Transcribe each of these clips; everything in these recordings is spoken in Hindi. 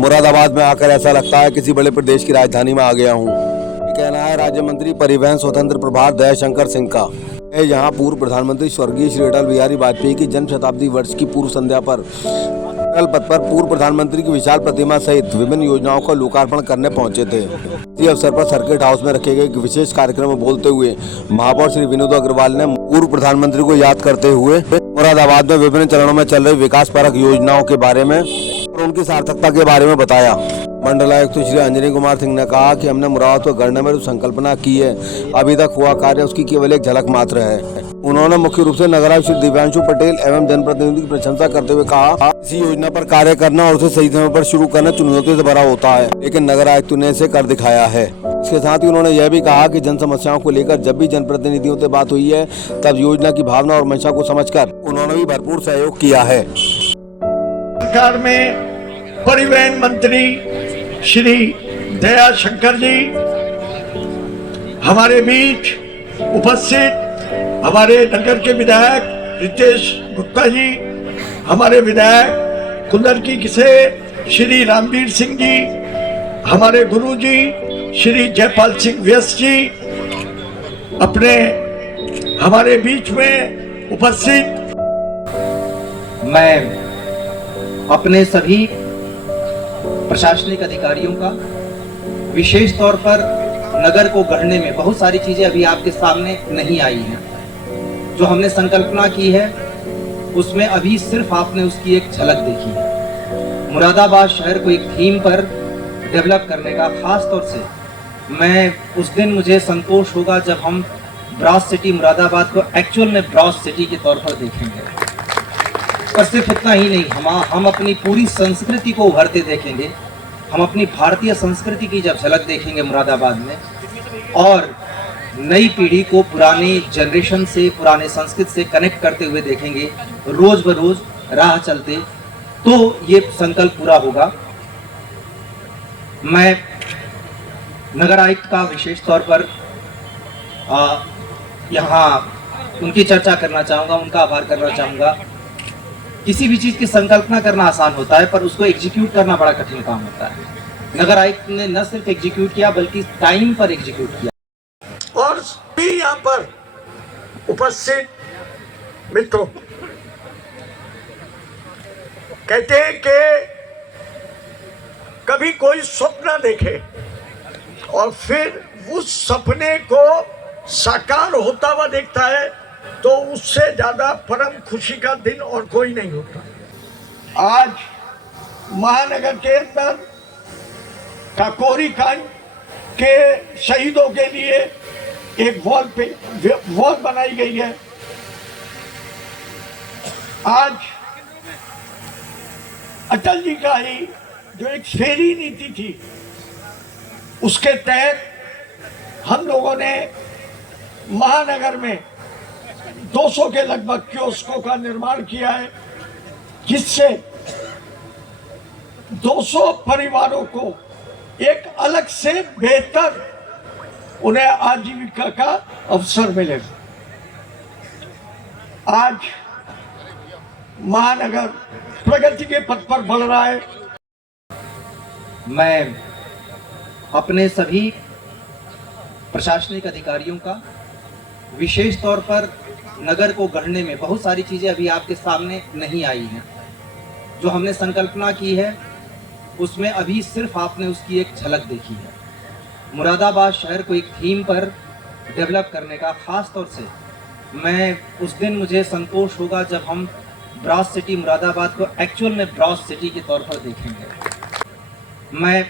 मुरादाबाद में आकर ऐसा लगता है किसी बड़े प्रदेश की राजधानी में आ गया हूँ। ये कहना है राज्य मंत्री परिवहन स्वतंत्र प्रभार दयाशंकर सिंह का। यहाँ पूर्व प्रधानमंत्री स्वर्गीय श्री अटल बिहारी वाजपेयी की जन्म शताब्दी वर्ष की पूर्व संध्या पर अटल पथ पर पूर्व प्रधानमंत्री की विशाल प्रतिमा सहित विभिन्न योजनाओं का लोकार्पण करने पहुंचे थे। इसी अवसर पर सर्किट हाउस में रखे गए एक विशेष कार्यक्रम में बोलते हुए महापौर श्री विनोद अग्रवाल ने पूर्व प्रधानमंत्री को याद करते हुए मुरादाबाद में विभिन्न चरणों में चल रही विकासपरक योजनाओं के बारे में और उनकी सार्थकता के बारे में बताया। मंडलायुक्त श्री अंजनी कुमार सिंह ने कहा कि हमने मुरादाबाद को गढ़ने में जो संकल्पना की है, अभी तक हुआ कार्य उसकी केवल एक झलक मात्र है। उन्होंने मुख्य रूप से नगरायुक्त श्री दिव्यांशु पटेल एवं जनप्रतिनिधि की प्रशंसा करते हुए कहा, इसी योजना पर कार्य करना और उसे सही समय पर शुरू करना चुनौतियों से भरा होता है, लेकिन नगरायुक्त ने इसे कर दिखाया है। इसके साथ ही उन्होंने यह भी कहा कि जन समस्याओं को लेकर जब भी जनप्रतिनिधियों से बात हुई है, तब योजना की भावना और मंशा को समझकर उन्होंने भी भरपूर सहयोग किया है। सरकार में परिवहन मंत्री श्री दयाशंकर जी हमारे बीच उपस्थित, हमारे नगर के विधायक रितेश गुप्ता जी, हमारे विधायक कुंदरकी से श्री रामवीर सिंह जी, हमारे गुरु जी श्री जयपाल सिंह व्यस्त जी अपने हमारे बीच में उपस्थित। मैं अपने सभी प्रशासनिक अधिकारियों का, विशेष तौर पर नगर को गढ़ने में बहुत सारी चीजें अभी आपके सामने नहीं आई हैं। जो हमने संकल्पना की है उसमें अभी सिर्फ आपने उसकी एक झलक देखी है। मुरादाबाद शहर को एक थीम पर डेवलप करने का, खास तौर से मैं उस दिन मुझे संतोष होगा जब हम ब्रॉस सिटी मुरादाबाद को एक्चुअल में ब्रॉस सिटी के तौर पर देखेंगे। और सिर्फ इतना ही नहीं, हम अपनी पूरी संस्कृति को उभरते देखेंगे। हम अपनी भारतीय संस्कृति की जब झलक देखेंगे मुरादाबाद में, और नई पीढ़ी को पुराने जनरेशन से, पुराने संस्कृति से कनेक्ट करते हुए देखेंगे, रोज बरोज राह चलते, तो ये संकल्प पूरा होगा। मैं नगर आयुक्त का विशेष तौर पर यहाँ उनकी चर्चा करना चाहूँगा, उनका आभार करना चाहूँगा। किसी भी चीज़ की संकल्पना करना आसान होता है, पर उसको एग्जीक्यूट करना बड़ा कठिन काम होता है। नगर आयुक्त ने न सिर्फ एग्जीक्यूट किया बल्कि टाइम पर एग्जीक्यूट किया। और भी यहाँ पर उपस्थित मित्रों, कहते हैं कि कभी कोई स्वप्न देखे और फिर उस सपने को साकार होता हुआ देखता है, तो उससे ज्यादा परम खुशी का दिन और कोई नहीं होता। आज महानगर के अंदर काकोरी कांड के शहीदों के लिए एक वॉल बनाई गई है। आज अटल जी का ही जो एक फेरी नीति थी, उसके तहत हम लोगों ने महानगर में 200 के लगभग कियोस्कों का निर्माण किया है, जिससे 200 परिवारों को एक अलग से बेहतर उन्हें आजीविका का अवसर मिलेगा। आज महानगर प्रगति के पथ पर बढ़ रहा है। मैं अपने सभी प्रशासनिक अधिकारियों का, विशेष तौर पर नगर को गढ़ने में बहुत सारी चीजें अभी आपके सामने नहीं आई हैं। जो हमने संकल्पना की है उसमें अभी सिर्फ आपने उसकी एक झलक देखी है। मुरादाबाद शहर को एक थीम पर डेवलप करने का, खास तौर से मैं उस दिन मुझे संतोष होगा जब हम ब्रॉस सिटी मुरादाबाद को एक्चुअल में ब्रॉस सिटी के तौर पर देखेंगे। मैं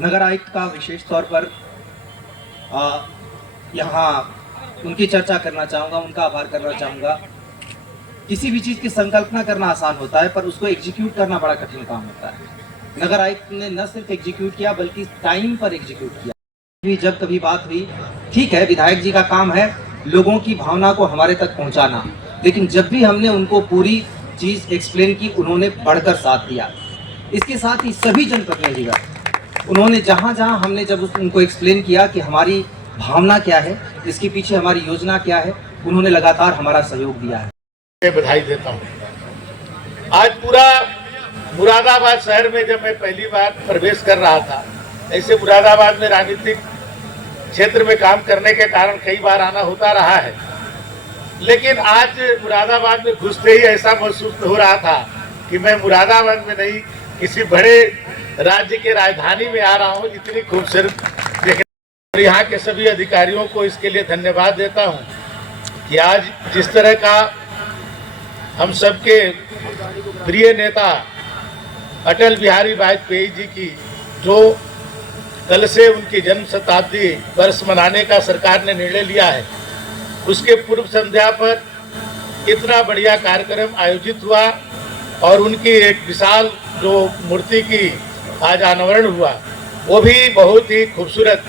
नगर आयुक्त का विशेष तौर पर यहाँ उनकी चर्चा करना चाहूँगा, उनका आभार करना चाहूँगा। किसी भी चीज़ की संकल्पना करना आसान होता है, पर उसको एग्जीक्यूट करना बड़ा कठिन काम होता है। नगर आयुक्त ने न सिर्फ एग्जीक्यूट किया बल्कि टाइम पर एग्जीक्यूट किया। जब कभी बात हुई, ठीक है, विधायक जी का काम है लोगों की भावना को हमारे तक पहुँचाना, लेकिन जब भी हमने उनको पूरी चीज़ एक्सप्लेन की, उन्होंने बढ़कर साथ दिया। इसके साथ ही सभी जनप्रतिनिधिगण, उन्होंने जहाँ जहाँ हमने जब उनको एक्सप्लेन किया कि हमारी भावना क्या है, इसके पीछे हमारी योजना क्या है, उन्होंने लगातार हमारा सहयोग दिया है। बधाई देता हूँ। आज पूरा मुरादाबाद शहर में जब मैं पहली बार प्रवेश कर रहा था, ऐसे मुरादाबाद में राजनीतिक क्षेत्र में काम करने के कारण कई बार आना होता रहा है, लेकिन आज मुरादाबाद में घुसते ही ऐसा महसूस हो रहा था कि मैं मुरादाबाद में नहीं किसी बड़े राज्य के राजधानी में आ रहा हूँ। इतनी खूबसूरत देखने और यहाँ के सभी अधिकारियों को इसके लिए धन्यवाद देता हूँ कि आज जिस तरह का हम सबके प्रिय नेता अटल बिहारी वाजपेयी जी की जो कल से उनकी जन्म शताब्दी वर्ष मनाने का सरकार ने निर्णय लिया है, उसके पूर्व संध्या पर इतना बढ़िया कार्यक्रम आयोजित हुआ और उनकी एक विशाल जो मूर्ति की आज अनावरण हुआ वो भी बहुत ही खूबसूरत